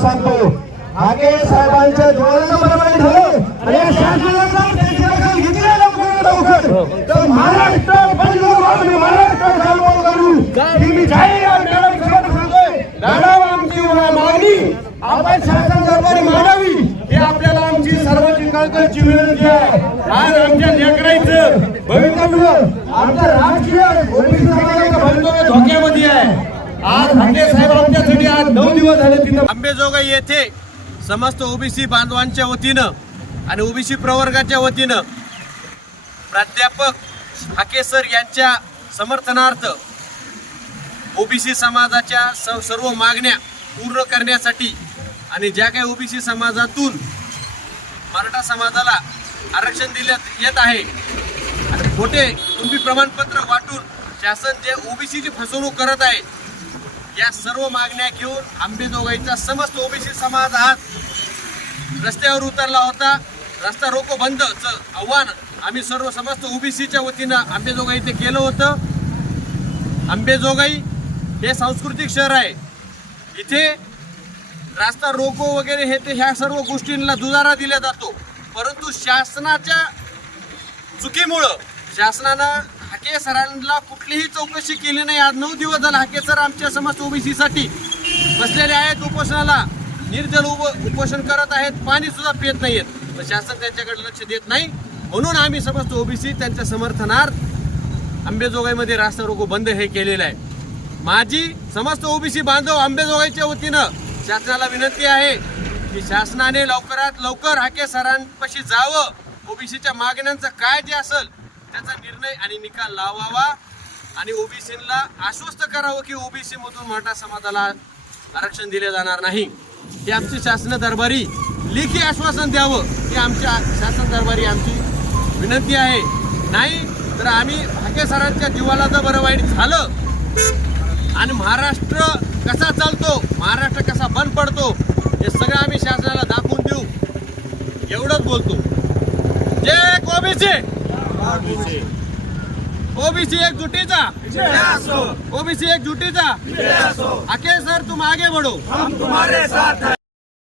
सांगतो आगे साहेबांच्या धोरणाला बरोबर झालं आणि शासनाला तर महाराष्ट्र महाराष्ट्र करू मी जाहीर मॅडम सांगतोय आमची मागणी आपण शासन दरबारी आपल्याला आमची सर्वांची विनंती आहे आज आमच्या लेकरांचं भवितव्य आमचं राजकीय भवितव्य धोक्यामध्ये आहे आज हाके साहेब आमच्यासाठी आज नऊ दिवस झाले तिथं आंबेजोगाई येथे समस्त ओबीसी बांधवांच्या वतीनं आणि ओबीसी प्रवर्गाच्या वतीनं प्राध्यापक हाके सर यांच्या समर्थनार्थ ओबीसी समाजाच्या स- सर्व मागण्या पूर्ण करण्यासाठी आणि ज्या काही ओबीसी समाजातून मराठा समाजाला आरक्षण दिल्यात येत आहे. आणि खोटे तुम्ही प्रमाणपत्र वाटून शासन जे ओबीसीची फसवणूक करत आहे या सर्व मागण्या घेऊन आंबेजोगाईचा समस्त ओबीसी समाज आज रस्त्यावर उतरला होता. रस्ता रोको बंदचं आव्हान आम्ही सर्व समस्त ओबीसीच्या वतीनं आंबेजोगाई इथे केलं होतं. आंबेजोगाई हे सांस्कृतिक शहर आहे. इथे रास्ता रोको वगैरे हे ते ह्या सर्व गोष्टींना दुजारा दिला जातो. परंतु शासनाच्या चुकीमुळं शासनानं हाके सरांना कुठलीही चौकशी केली नाही. आज नऊ दिवस झाला हाके सर आमच्या समस्त ओबीसीसाठी बसलेले आहेत. उपोषणाला निर्जल उप उपोषण करत आहेत. पाणी सुद्धा पित नाहीत तर शासन त्यांच्याकडे लक्ष देत नाही. म्हणून आम्ही समस्त ओबीसी त्यांच्या समर्थनार्थ आंबेजोगाईमध्ये रास्ता रोको बंद हे केलेलं आहे. माझी समस्त ओबीसी बांधव आंबेजोगाईच्या वतीनं शासनाला विनंती आहे की शासनाने लवकरात लवकर हाके सरांपाशी जावं. ओबीसीच्या मागण्यांचं काय जे असेल त्याचा निर्णय आणि निकाल लावावा. आणि ओबीसीला आश्वस्त करावं की ओबीसी मधून मराठा समाजाला आरक्षण दिले जाणार नाही. हे आमची शासन दरबारी लेखी आश्वासन द्यावं ही आमच्या शासन दरबारी आमची विनंती आहे. नाही तर आम्ही हाके सरांच्या जीवाला जर बरं वाईट झालं आणि महाराष्ट्र कसा चालतो महाराष्ट्र कसा बंद पडतो हे सगळं आम्ही शासनाला दाखवून देऊ. एवढंच बोलतो. जय ओबीसी! ओबीसी एक जुटीचा. ओबीसी एक जुटीचा. आके सर तुम आगे बढ़ो तुम्हारे साथ